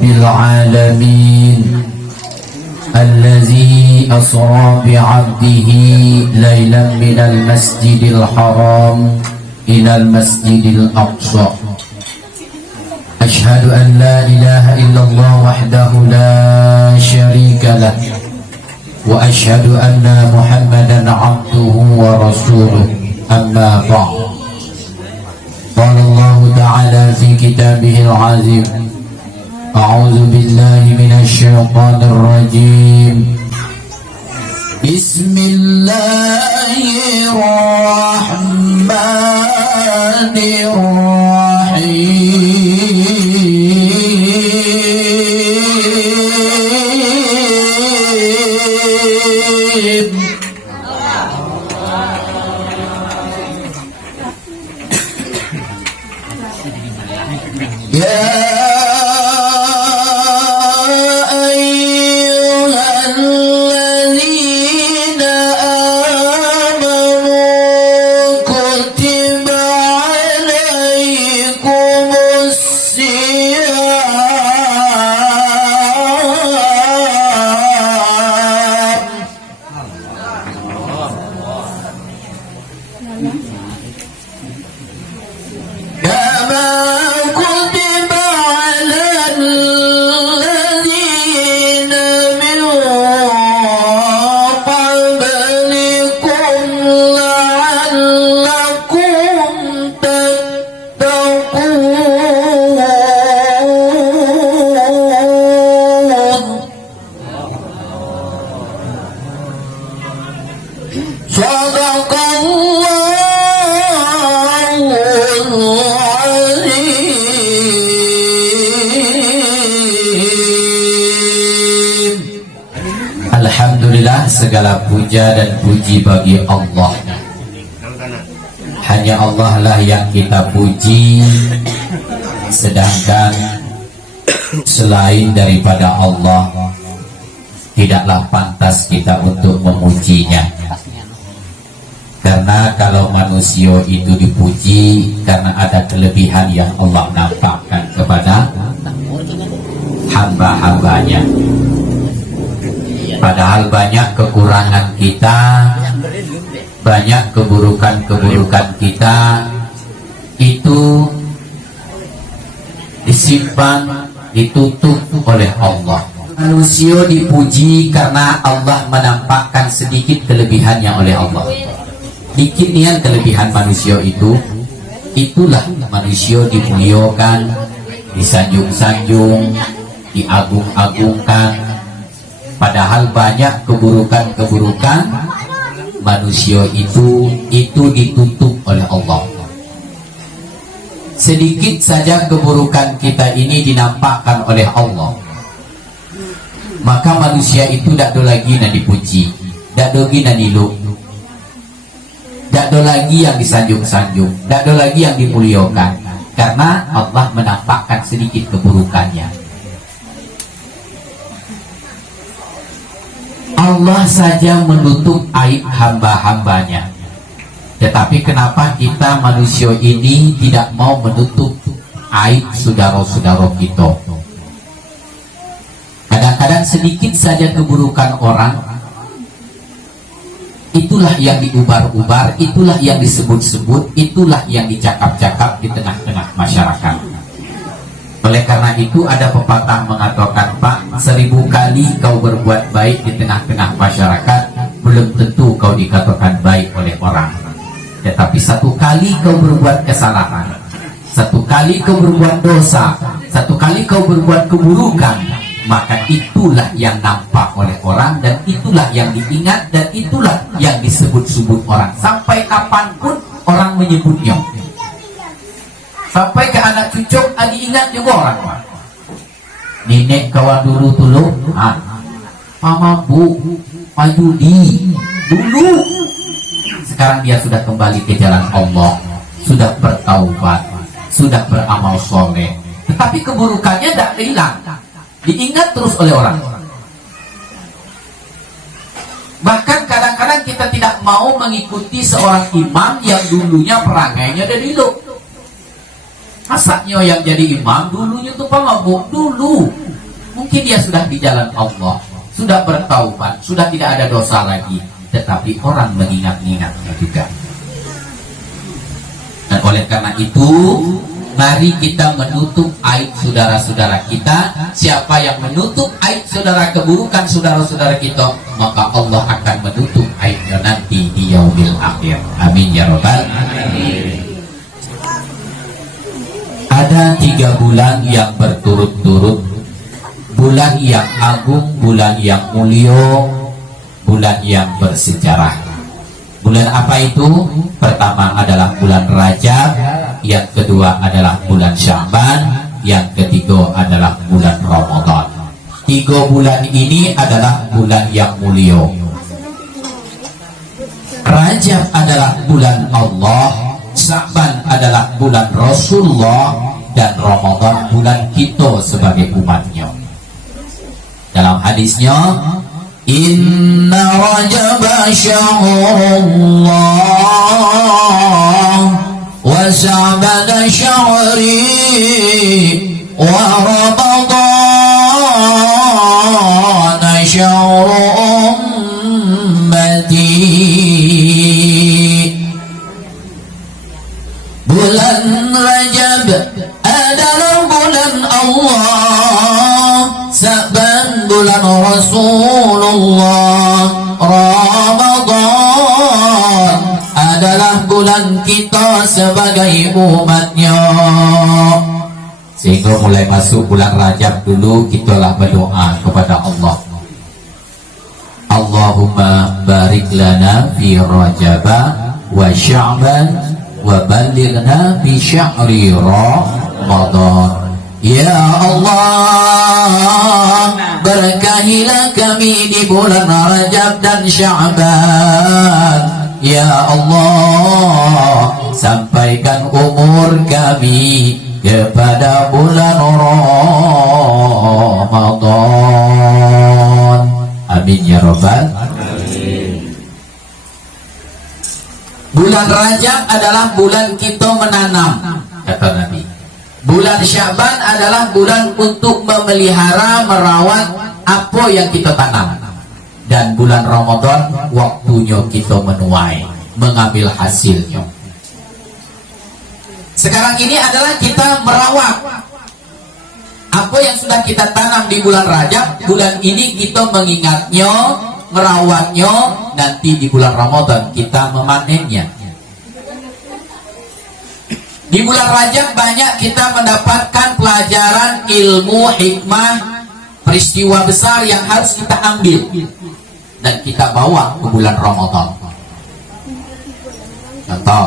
Rabbil Alamin Allazi asra bi'abdihi laylan minal masjidil haram ilal masjidil aqsa. Ashhadu an la ilaha illallah wahdahu la syarika lah wa ashhadu anna Muhammadan abduhu wa rasuluh. Amma ba'd. Qala Allah ta'ala fi kitabihil azim. A'udzu billahi minasy syaithanir rajim. Bismillahirrahmanirrahim. Ya Alhamdulillah, segala puja dan puji bagi Allah. Hanya Allah lah yang kita puji, sedangkan selain daripada Allah tidaklah pantas kita untuk memujinya. Karena kalau manusia itu dipuji karena ada kelebihan yang Allah nampakkan kepada hamba-hambanya. Padahal banyak kekurangan kita, banyak keburukan-keburukan kita itu disimpan, ditutup oleh Allah. Manusia dipuji karena Allah menampakkan sedikit kelebihannya oleh Allah. Dikit nian kelebihan manusia itu, itulah manusia dimuliakan, disanjung-sanjung, diagung-agungkan. Padahal banyak keburukan-keburukan manusia itu ditutup oleh Allah. Sedikit saja keburukan kita ini dinampakkan oleh Allah, maka manusia itu tak ada lagi yang dipuji, tak ada lagi yang diluk, tak ada lagi yang disanjung-sanjung, tak ada lagi yang dimuliakan, karena Allah menampakkan sedikit keburukannya. Allah saja menutup aib hamba-hambanya. Tetapi kenapa kita manusia ini tidak mau menutup aib saudara-saudara kita? Kadang-kadang sedikit saja keburukan orang, itulah yang diubar-ubar, itulah yang disebut-sebut, itulah yang dicakap-cakap di tengah-tengah masyarakat. Oleh karena itu ada pepatah mengatakan, Pak, 1000 kali kau berbuat baik di tengah-tengah masyarakat, belum tentu kau dikatakan baik oleh orang. Tetapi 1 kali kau berbuat kesalahan, 1 kali kau berbuat dosa, 1 kali kau berbuat keburukan, maka itulah yang nampak oleh orang, dan itulah yang diingat, dan itulah yang disebut-sebut orang. Sampai kapanpun orang menyebutnya. Sampai ke anak cucu diingat juga orang. Nenek kawan dulu mama bu payudi dulu. Sekarang dia sudah kembali ke jalan Allah, sudah bertaubat, sudah beramal soleh. Tetapi keburukannya tidak hilang, diingat terus oleh orang. Bahkan kadang-kadang kita tidak mau mengikuti seorang imam yang dulunya perangainya dari dulu. Masaknya yang jadi imam dulunya tuh pemabuk dulu. Mungkin dia sudah di jalan Allah, sudah bertaubat, sudah tidak ada dosa lagi, tetapi orang mengingat-ingatnya juga. Dan oleh karena itu, mari kita menutup aib saudara-saudara kita. Siapa yang menutup aib saudara keburukan saudara-saudara kita, maka Allah akan menutup aibnya nanti di yaumil akhir. Amin ya robbal alamin. Ada 3 bulan yang berturut-turut, bulan yang agung, bulan yang mulia, bulan yang bersejarah. Bulan apa itu? Pertama adalah bulan Rajab, yang kedua adalah bulan Sya'ban, yang ketiga adalah bulan Ramadan. 3 bulan ini adalah bulan yang mulia. Rajab adalah bulan Allah, Sya'ban adalah bulan Rasulullah, dan Ramadan bulan kita sebagai umatnya. Dalam hadisnya, Inna Rajab syahrullah wa Sya'ban syahri wa Ramadan syahru ummati. Bulan Rajab adalah bulan Allah, Sya'ban bulan Rasulullah, Ramadan adalah bulan kita sebagai umatnya. Sehingga mulai masuk bulan Rajab dulu, kitalah berdoa kepada Allah. Allahumma barik lana fi Rajab wa Sya'ban wa balighna fi syahri Ramadan. Ya Allah, berkahilah kami di bulan Rajab dan Sya'ban. Ya Allah, sampaikan umur kami kepada bulan Ramadan. Amin ya robbal alamin. Bulan Rajab adalah bulan kita menanam, kata Nabi. Bulan Sya'ban adalah bulan untuk memelihara, merawat apa yang kita tanam. Dan bulan Ramadan waktunya kita menuai, mengambil hasilnya. Sekarang ini adalah kita merawat apa yang sudah kita tanam di bulan Rajab. Bulan ini kita mengingatnya, merawatnya, nanti di bulan Ramadan kita memanennya. Di bulan Rajab banyak kita mendapatkan pelajaran, ilmu, hikmah, peristiwa besar yang harus kita ambil dan kita bawa ke bulan Ramadan. Contoh,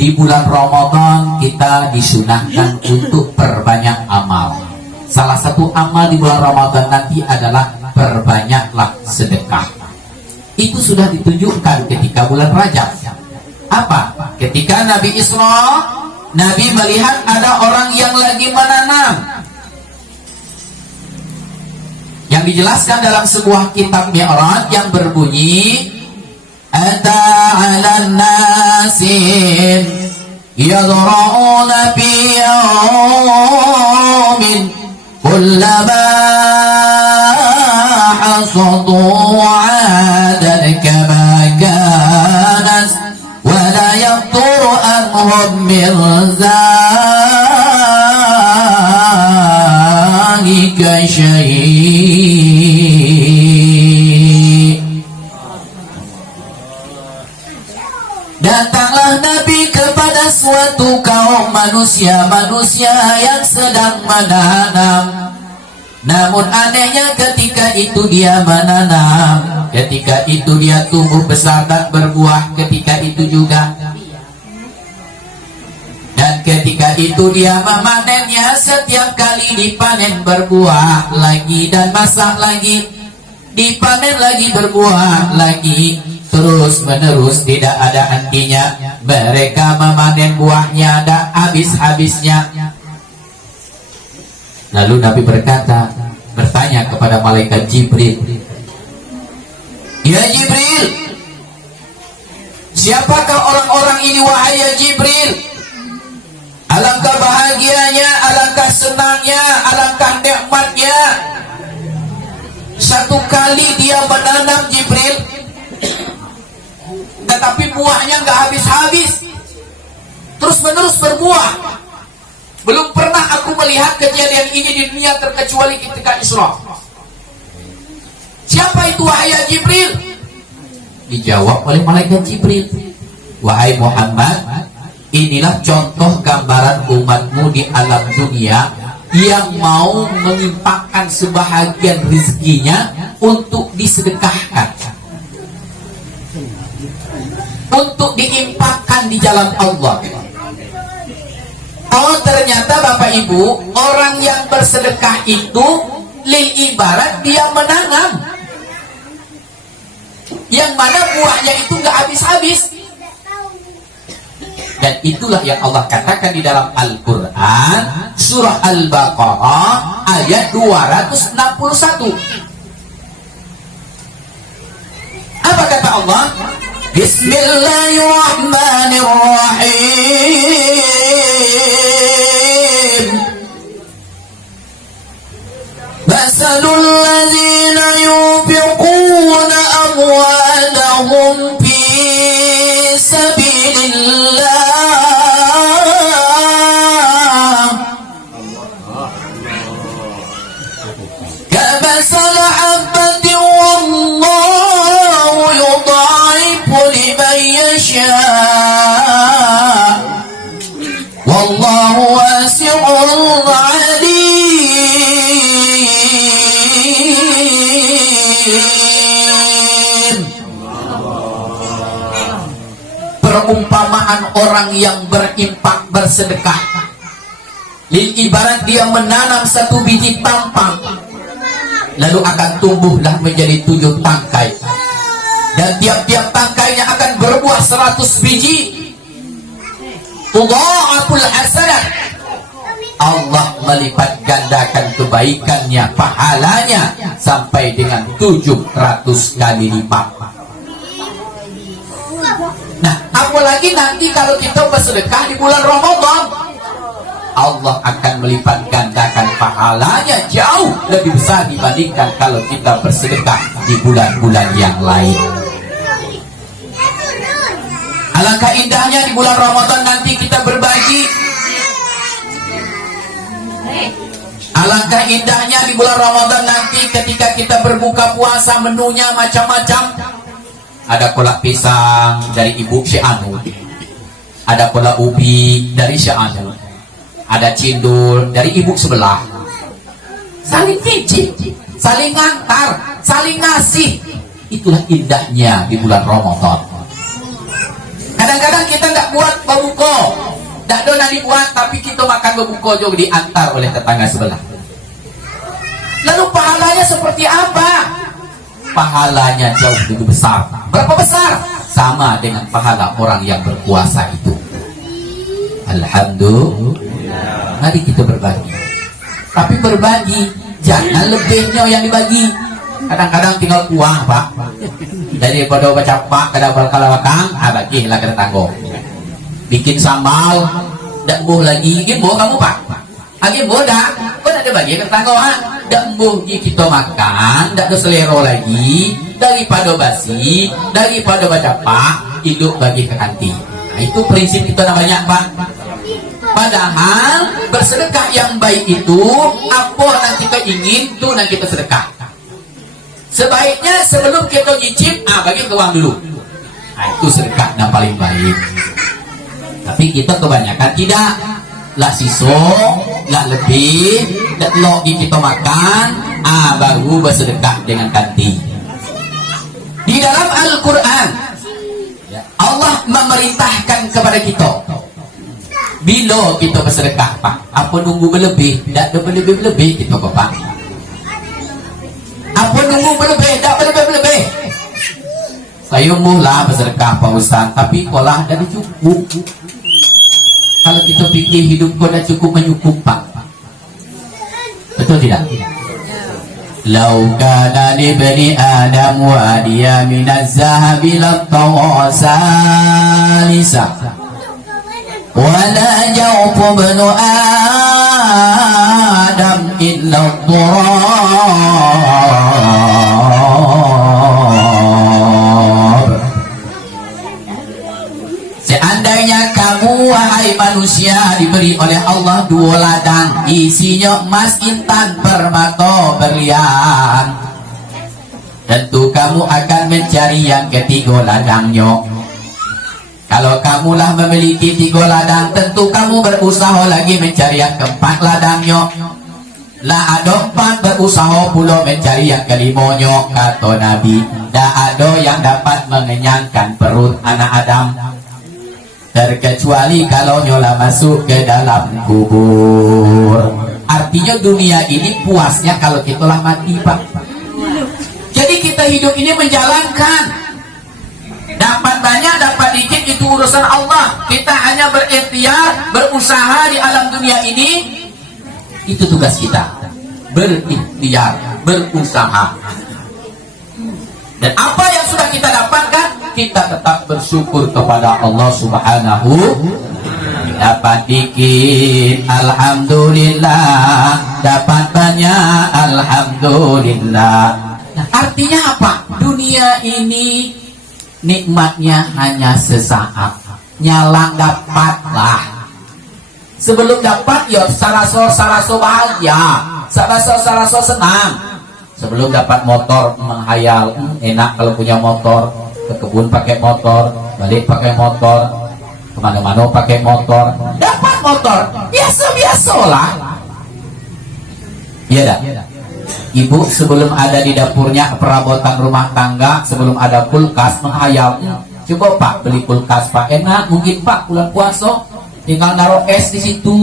di bulan Ramadan kita disunahkan untuk perbanyak amal. Salah satu amal di bulan Ramadan nanti adalah perbanyaklah sedekah. Itu sudah ditunjukkan ketika bulan Rajab. Apa? Ketika Nabi Isra, Nabi melihat ada orang yang lagi menanam. Yang dijelaskan dalam sebuah kitab Mi'raj yang berbunyi, Ata 'alan nasin yadra'una fi yawmin kullama hasadu 'adan kama kanas wa la yaqturu anhum min zalika syai'. Datanglah Nabi kepada suatu kaum manusia yang sedang menanam. Namun anehnya ketika itu dia menanam, ketika itu dia tumbuh besar dan berbuah, ketika itu juga. Dan ketika itu dia memanennya, setiap kali dipanen berbuah lagi dan masak lagi, dipanen lagi berbuah lagi, terus menerus tidak ada hentinya. Mereka memanen buahnya ada habis-habisnya. Lalu Nabi bertanya kepada malaikat Jibril, Ya Jibril, siapakah orang-orang ini wahai ya Jibril? Alangkah bahagia bahagianya, alangkah senangnya, alangkah nikmatnya. Satu kali dia menanam Jibril, tetapi buahnya nggak habis-habis, terus menerus berbuah. Belum pernah aku melihat kejadian ini di dunia terkecuali ketika Isra. Siapa itu wahai Jibril? Dijawab oleh malaikat Jibril, wahai Muhammad, inilah contoh gambaran umatmu di alam dunia yang mau menyimpangkan sebahagian rezekinya untuk disedekahkan, untuk diimpakkan di jalan Allah. Oh, ternyata Bapak Ibu, orang yang bersedekah itu lil ibarat dia menanam, yang mana buahnya itu nggak habis-habis. Dan itulah yang Allah katakan di dalam Al-Quran, surah Al-Baqarah ayat 261. Apa kata Allah? Bismillahirrahmanirrahim. Masalul ladzina yunfiquna amwalahum fi sabilillah كمثل حبة والله يضاعف لمن يشاء والله واسع عليم. Perumpamaan orang yang berimpak bersedekah, lil ibarat dia menanam satu biji tampang, lalu akan tumbuhlah menjadi 7 tangkai, dan tiap-tiap tangkainya akan berbuah 100 biji. Tudha'aful hasanat, Allah melipat gandakan kebaikannya, pahalanya sampai dengan 700 kali lipat. Nah, apalagi nanti kalau kita bersedekah di bulan Ramadan, Allah akan melipat gandakan pahalanya jauh lebih besar dibandingkan kalau kita bersedekah di bulan-bulan yang lain. Alangkah indahnya di bulan Ramadan nanti kita berbagi. Alangkah indahnya di bulan Ramadan nanti ketika kita berbuka puasa, menunya macam-macam. Ada kolak pisang dari ibu Syanu, ada kolak ubi dari Syanu, ada cindul dari ibu sebelah. Saling cicip, saling ngantar, saling ngasih. Itulah indahnya di bulan Ramadan. Kadang-kadang kita nggak buat babuko, nggak dona dibuat, tapi kita makan babuko juga diantar oleh tetangga sebelah. Lalu pahalanya seperti apa? Pahalanya jauh lebih besar. Berapa besar? Sama dengan pahala orang yang berpuasa itu. Alhamdulillah. Mari kita berbagi. Tapi berbagi jangan lebihnya yang dibagi. Kadang-kadang tinggal kuah, Pak. Daripada baca pak kada kalawakang, bagilah ke tetangga. Bikin sambal, dak buh lagi, gimbo kamu Pak. Gimbo dak, kok ada bagi ke tetangga, ha? Dak buh kita makan, dak ada selero lagi, daripada basi, daripada baca pak, hidup bagi ke kantin. Nah, itu prinsip kita namanya, Pak. Padahal bersedekah yang baik itu apa nanti kita ingin tuh nanti kita sedekah. Sebaiknya sebelum kita nyicip, bagi ke uang dulu. Nah, itu sedekah yang paling baik. Tapi kita kebanyakan tidak. Lah siso, lah lebih, dan lo kita makan, baru bersedekah dengan kanti. Di dalam Al-Quran, Allah memerintahkan kepada kita, bila kita bersedekah, Pak, apa nunggu berlebih? Tak ada berlebih-lebih kita, Pak. Apa nunggu berlebih? Tak berlebih-lebih. Saya mula bersedekah, Pak Ustaz, tapi kolah dah cukup. Kalau kita fikir hidup kau dah cukup menyukup, Pak. Betul tidak? Lau kana li bani Adam wadiya minaz zahabi lattawa salisa wala jawfu ibnu adam illa turab. Seandainya kamu wahai manusia diberi oleh Allah dua ladang, isinya emas, intan, permata, berlian, tentu kamu akan mencari yang ketiga ladangnya. Kalau kamulah memiliki tiga ladang, tentu kamu berusaha lagi mencari yang keempat ladangnya. Lah ada empat berusaha pula mencari yang kelimanya. Kata Nabi, tak ada yang dapat mengenyangkan perut anak Adam, terkecuali kalau nyola masuk ke dalam kubur. Artinya dunia ini puasnya kalau kita lah mati, Pak. Jadi kita hidup ini menjalankan, dapat banyak dapat dikit itu urusan Allah. Kita hanya berikhtiar, berusaha di alam dunia ini, itu tugas kita, berikhtiar, berusaha. Dan apa yang sudah kita dapatkan, kita tetap bersyukur kepada Allah Subhanahu. Dapat dikit alhamdulillah, dapat banyak alhamdulillah. Nah, artinya apa? Dunia ini nikmatnya hanya sesaat, nyalang dapatlah. Sebelum dapat ya saraso bahagia, saraso senang. Sebelum dapat motor menghayal, enak kalau punya motor, ke kebun pakai motor, balik pakai motor, kemana-mana pakai motor. Dapat motor biasa-biasa lah. Iya dah. Ibu sebelum ada di dapurnya perabotan rumah tangga, sebelum ada kulkas, menghayal, coba Pak beli kulkas Pak, enak mungkin Pak bulan puasa tinggal naruh es di situ,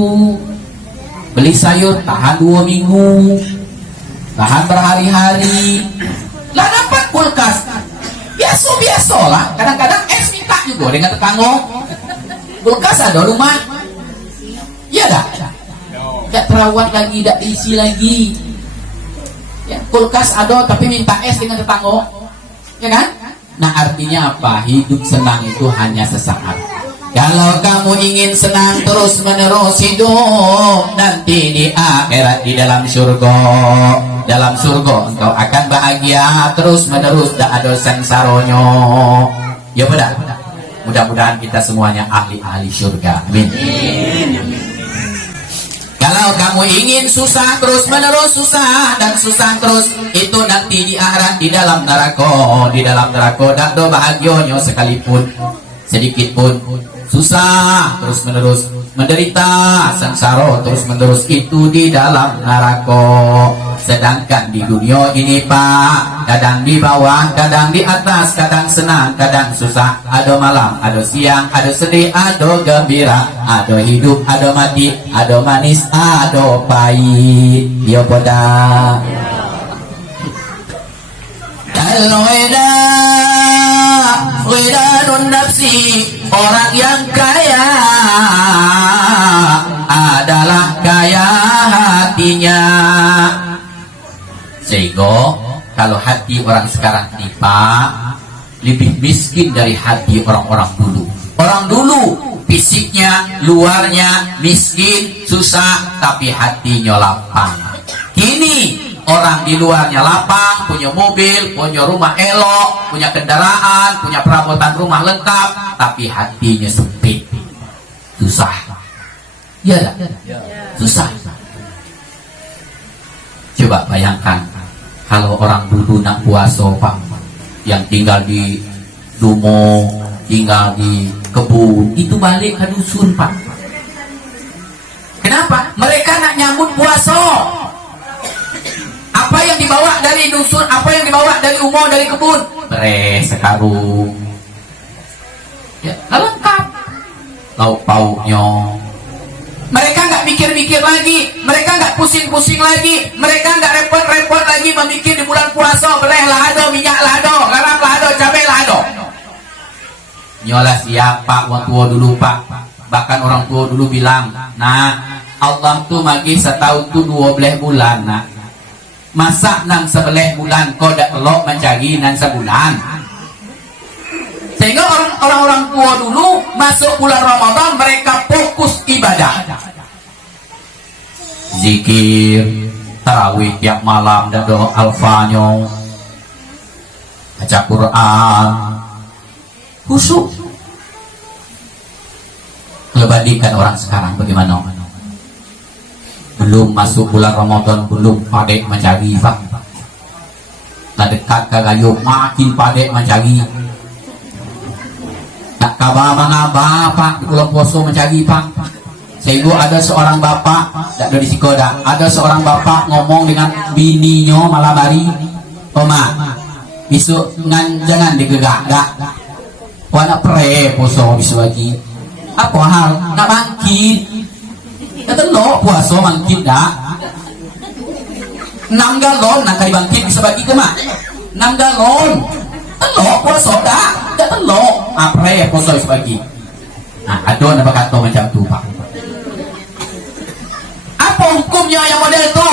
beli sayur tahan 2 minggu, tahan berhari-hari. Lah dapat kulkas biasa-biasa lah. Kadang-kadang es minta juga dengan tekango. Kulkas ada rumah, iya dah, gak terawat lagi, gak diisi lagi. Ya, kulkas ada tapi minta es dengan tetangga, ya kan? Nah artinya apa? Hidup senang itu hanya sesaat. Kalau kamu ingin senang terus menerus hidup, nanti di akhirat di dalam surga, engkau akan bahagia terus menerus, tak ada sengsaronyo. Ya benar. Mudah-mudahan kita semuanya ahli-ahli surga. Amin. Kalau kamu ingin susah terus menerus, susah dan susah terus, itu nanti di akhirat di dalam neraka, tak ada bahagianya sekalipun sedikit pun. Susah terus menerus, menderita sengsara terus menerus, itu di dalam neraka. Sedangkan di dunia ini Pak, kadang di bawah, kadang di atas, kadang senang, kadang susah, ada malam, ada siang, ada sedih, ada gembira, ada hidup, ada mati, ada manis, ada pahit. Ya pada al-wida widanun nafsi, orang yang kaya adalah kaya hatinya. Sehingga kalau hati orang sekarang ini Pak, lebih miskin dari hati orang-orang dulu. Orang dulu fisiknya, luarnya miskin, susah, tapi hatinya lapang. Kini orang di luarnya lapang, punya mobil, punya rumah elok, punya kendaraan, punya perabotan rumah lengkap, tapi hatinya sempit, susah. Iya dah, susah. Coba bayangkan kalau orang dulu nak puasa Pak, yang tinggal di dumo, tinggal di kebun, itu balik ke dusun Pak. Kenapa? Mereka nak nyambut puasa. Apa yang dibawa dari dusun, apa yang dibawa dari umur, dari kebun? Beres sekarung, ya, lengkap. Lauk pauknya. Mereka nggak mikir-mikir lagi, mereka nggak pusing-pusing lagi, mereka nggak repot-repot lagi memikir di bulan puasa, beleh lah ada, minyak lah ada, garam lah ada, cabai lah ada. Nyolah siapa orang tua dulu Pak, bahkan orang tua dulu bilang, nah Allah tuh magi setahun tuh 12 bulan, nah masa nang 11 bulan kau dak elok mencari nang sebulan. Sehingga orang-orang tua dulu masuk bulan Ramadan mereka fokus ibadah, zikir, tarawih tiap malam dan doa alfanya, baca Quran, khusyuk. Kebandingkan orang sekarang bagaimana? Belum masuk bulan Ramadan belum padek mencari Pak. Nah dekat ke gayo makin padek mencari. Tak kabar mengapa Pak di bulan puasa mencari Pak. Sehingga ada seorang bapak, tak ada di Sikoda, ada seorang bapak ngomong dengan bininya malam hari, Oma, besok jangan digegak dah. Wana pre puasa besok lagi. Apa hal? Nak bangkit. Kata lo puasa bangkit dah. 6 galon nak kali bangkit bisa bagi ke mak? 6 galon. Telok puasa dah. Tak telok. Apa ya puasa bisa bagi? Nah, ada nak kata macam tu Pak. Apa hukumnya yang model tu?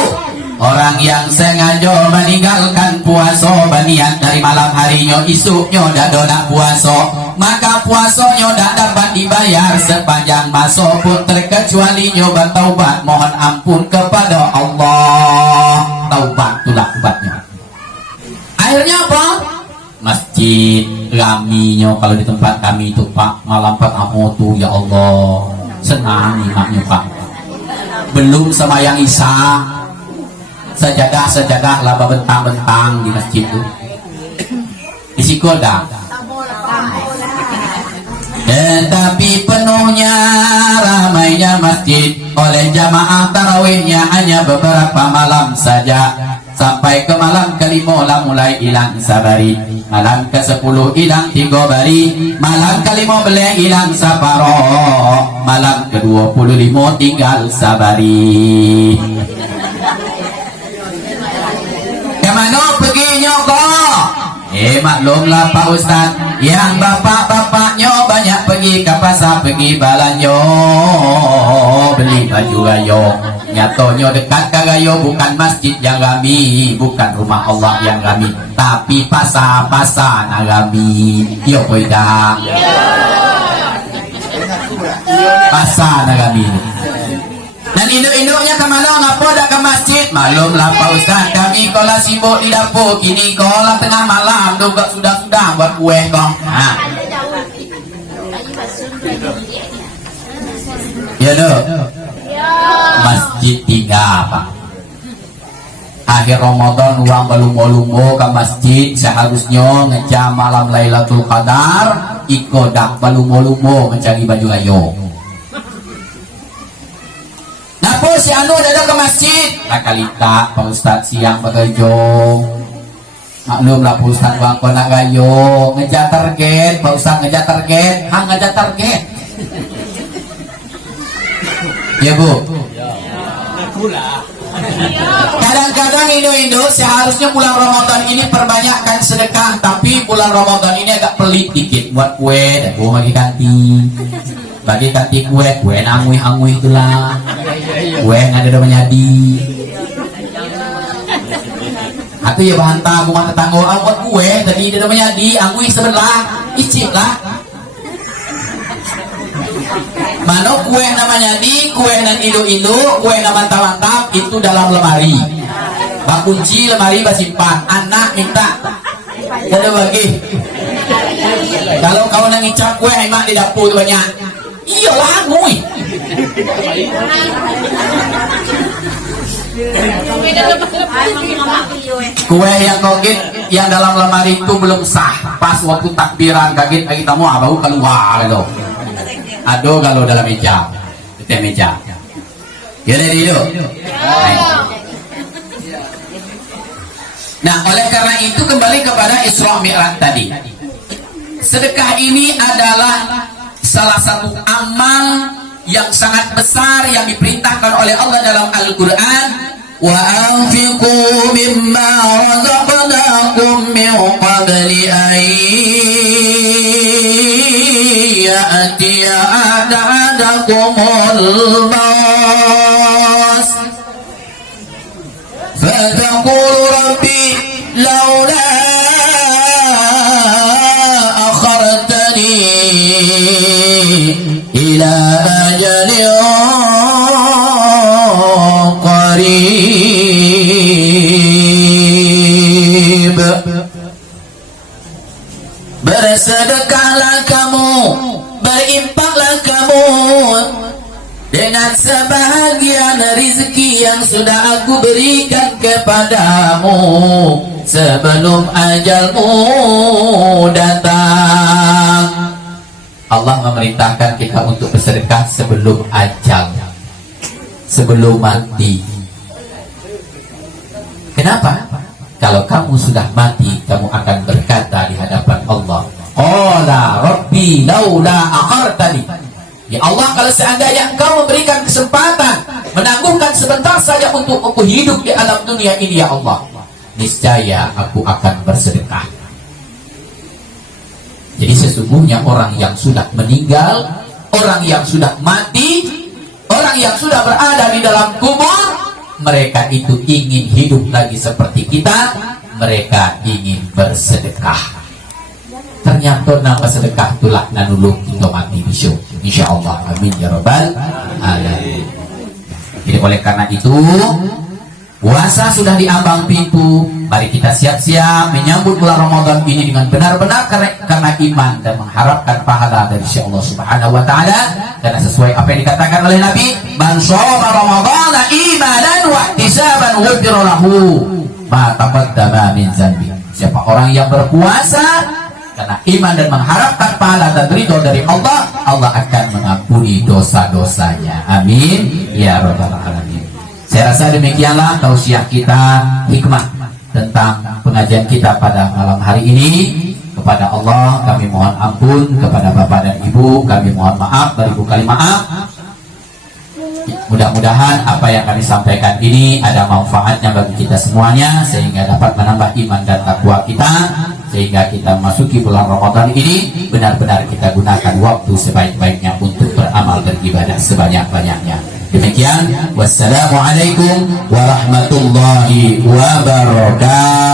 Orang yang sengaja meninggalkan puasa baniat dari malam harinya, isuknya dak nak puasa, maka puasanya dak dapat dibayar sepanjang masa pun terkecuali nyoba taubat mohon ampun kepada Allah. Taubat itulah obatnya. Akhirnya apa? Masjid raminya kalau di tempat kami itu Pak, malam pertama tuh ya Allah senang imamnya Pak. Belum sembahyang isya, sejadah laba bentang-bentang di masjid itu. Di Sikoda. Tetapi penuhnya ramainya masjid oleh jamaah tarawihnya hanya beberapa malam saja. Sampai ke malam kelima lah mulai hilang sabari. Malam ke-10 hilang 3 bari. Malam ke-15 hilang saparo. Malam ke-25 tinggal sabari. Kemana perginya kok? Maklumlah Pak Ustaz, yang bapak-bapaknya banyak pergi ke pasar, pergi balanyo, beli baju gayo. Nyatonya dekat ke gayo bukan masjid yang kami, bukan rumah Allah yang kami, tapi pasar-pasar kami. Yo poida. Pasar kami. Dan induk-induknya kemana? Ngapa dak ke masjid? Maklumlah Pak Ustaz, kami kalau sibuk di dapur kini kalau tengah malam juga sudah buat kue kok. Nah. Ya dok. Masjid 3 Pak. Akhir Ramadan uang balumbo-lumbo ke masjid, seharusnya ngejam malam Lailatul Qadar, ikodak balumbo-lumbo mencari baju gayo. Napa si anu datang ke masjid? Nakalita Pak Ustaz siang bekerja. Maklum lah Pak Ustaz bangko nak gayo, ngejar target, Pak Ustaz ngejar target, hang ngejar target. Ya Bu. Kadang-kadang Indo seharusnya bulan Ramadan ini perbanyakkan sedekah, tapi bulan Ramadan ini agak pelit dikit buat kue dan bagi kanti kue nangui itulah kue nggak ada menyadi atau ya bahan tamu mata tanggo buat kue tadi ada menyadi angui sebelah icip lah mana kue namanya di kue nan ilu kue nama mantap itu dalam lemari bak kunci lemari basimpan anak minta ada bagi kalau kau nang ngicap kue emak di dapur banyak iyalah ngui kue yang kogit yang dalam lemari itu belum sah pas waktu takbiran kaget lagi tamu abau keluar loh aduh kalau dalam meja itu meja ya dari itu nah oleh karena itu kembali kepada Isra Mi'raj tadi sedekah ini adalah salah satu amal yang sangat besar yang diperintahkan oleh Allah dalam Al-Quran. Wa anfiqu mimma razaqnakum min qabli an ya'tiya ahadakumul maut fataqulu rabbi laula akharta bersedekahlah kamu, berinfaklah kamu dengan sebahagian rezeki yang sudah aku berikan kepadamu sebelum ajalmu datang. Allah memerintahkan kita untuk bersedekah sebelum ajal, sebelum mati. Kenapa? Kalau kamu sudah mati, kamu akan berkata di hadapan Allah, qala rabbi laula akhartani. Ya Allah, kalau seandainya engkau memberikan kesempatan, menangguhkan sebentar saja untuk aku hidup di alam dunia ini, ya Allah, niscaya aku akan bersedekah. Jadi sesungguhnya orang yang sudah meninggal, orang yang sudah mati, orang yang sudah berada di dalam kubur, mereka itu ingin hidup lagi seperti kita. Mereka ingin bersedekah. Ternyata nama sedekah itulah nanuluk kita mati besok, insya Allah. Amin ya rabbal alamin. Jadi oleh karena itu, puasa sudah diambang pintu. Mari kita siap-siap menyambut bulan Ramadan ini dengan benar-benar karena iman dan mengharapkan pahala dari Allah Subhanahu wa taala. Karena sesuai apa yang dikatakan oleh Nabi, man shoma ramadhana imanan wa ihtisaban ghufira lahu ma taqaddama min dzanbi. Siapa orang yang berpuasa karena iman dan mengharapkan pahala dan ridho dari Allah, Allah akan mengampuni dosa-dosanya. Amin ya rabbal alamin. Saya rasa demikianlah tausiah kita, hikmah tentang pengajian kita pada malam hari ini. Kepada Allah kami mohon ampun, kepada Bapak dan Ibu kami mohon maaf beribu kali maaf. Mudah-mudahan apa yang kami sampaikan ini ada manfaatnya bagi kita semuanya, sehingga dapat menambah iman dan takwa kita, sehingga kita memasuki bulan Ramadan ini benar-benar kita gunakan waktu sebaik-baiknya untuk beramal beribadah sebanyak-banyaknya. Demikian, wassalamualaikum warahmatullahi wabarakatuh.